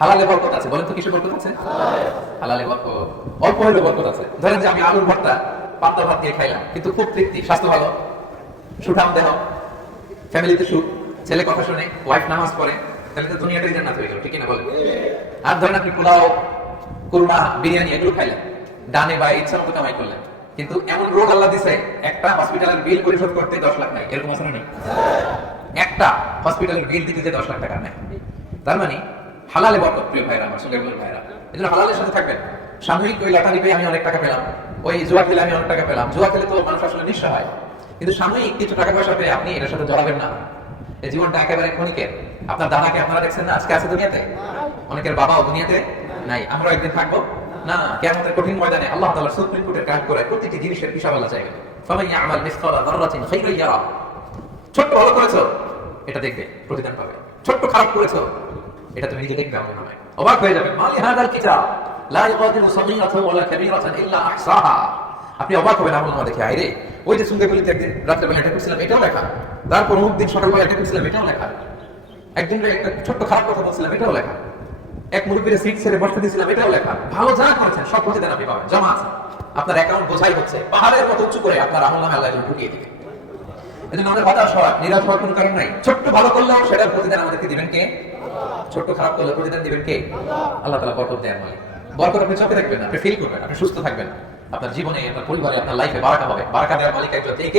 হালালে বরকত আছে, বলেন তো কিসে বরকত আছে? হালালে বরকত। অল্প হলেও বরকত আছে। ধরেন যে আমি আলুর ভর্তা পান্তা ভাত দিয়ে খাইলাম, কিন্তু খুব তৃপ্তি, স্বাস্থ্য ভালো, সুঠাম দেহ, ফ্যামিলিতে সুখ, ছেলে কথা শুনে, ওয়াইফ নামাজ পড়ে, তাহলে তো দুনিয়াটাই জান্নাত হয়ে গেল, ঠিক না বলেন? আর ধরেন আপনি পোলাও, কুরমা, বিরিয়ানি এগুলো খাইলেন, ডানে বায়ে ইচ্ছা মতো কামাই করলেন, কিন্তু এমন রোগ আল্লাহ দিছে একটা হসপিটালের বিল পরিশোধ করতে 10 লাখ নাই, এরকম আছে না নেই? একটা হসপিটালের বিল দিতে যে 10 লাখ টাকা নেয়। তার মানে হালালে বরকত, প্রিয় ভাইরা, আমার সঙ্গে ভাইরা, এজন্য হালালের সাথে থাকবেন। সাময়িক ওই লটারি পেয়ে আমি অনেক টাকা পেলাম, ওই জুয়া খেলে আমি অনেক টাকা পেলাম, জুয়া খেলে তো মানুষ আসলে নিঃস্ব হয়, কিন্তু সাময়িক কিছু টাকা পয়সা পেয়ে আপনি এটার সাথে জড়াবেন না। এই জীবনটা একেবারে ক্ষণিকের। আপনার দাদাকে আপনারা দেখছেন না, আজকে আছে দুনিয়াতে, অনেকের বাবাও দুনিয়াতে নাই, আমরা একদিন থাকবো না। কিয়ামতের কঠিন ময়দানে আল্লাহ তাআলা সুপ্রিম কোর্টের কাজ করে প্রতিটি জিনিসের হিসাব আল্লাহ চাইবেন। ফামান ইয়ামাল মিসকালা যাররাতিন খাইরান ইয়ারা। ছোট্ট ভালো করেছো, এটা দেখবে, প্রতিদান পাবে। ছোট্ট খারাপ করেছো, এটা তুমি নিজে দেখবে, আমার নামে অবাক হয়ে যাবে। মালি হাদাল কিতাব লা ইউগাদিরু সাগীরাতান ওয়ালা কাবীরাতান ইল্লা আহসাহা। আপনি অবাক হবেন আমল দেখে, আইরে ওই যে সুন্দর বলিতে একদিন রাতের বেলা এটা করছিলাম, এটাও লেখা, তারপর অমুক দিন সকালবেলা এটা করছিলাম, এটাও লেখা, একদিন একটা ছোট্ট খারাপ কথা বলছিলাম, এটাও লেখা, এক মুরব্বীর সিট ছেড়ে বসতে দিয়েছিলাম, এটাও লেখা। ভালো যা করেছেন সব প্রতিদান আপনি পাবেন, জমা আছে। আপনার অ্যাকাউন্ট বোঝাই হচ্ছে, পাহাড়ের মতো উঁচু করে আপনার আমল নামে আল্লাহ ঢুকিয়ে দিবে। এজন্য আমাদের হতাশ হওয়ার, নিরাশ হওয়ার কোনো কারণ নাই। ছোট্ট ভালো করলেও সেটার প্রতিদান আমাদেরকে দিবেন কে? ছোট্ট খারাপ করলে প্রতিদান দিবেন কে? আল্লাহ তাআলা বরকত দেন মালিক। বরকত আপনি চোখে দেখবেন, আপনি ফিল করবেন, আপনি সুস্থ থাকবেন, আপনার জীবনে, আপনার পরিবারে, আপনার লাইফে বারাকা হবে। বারাকা দেওয়ার মালিক একজন, কে?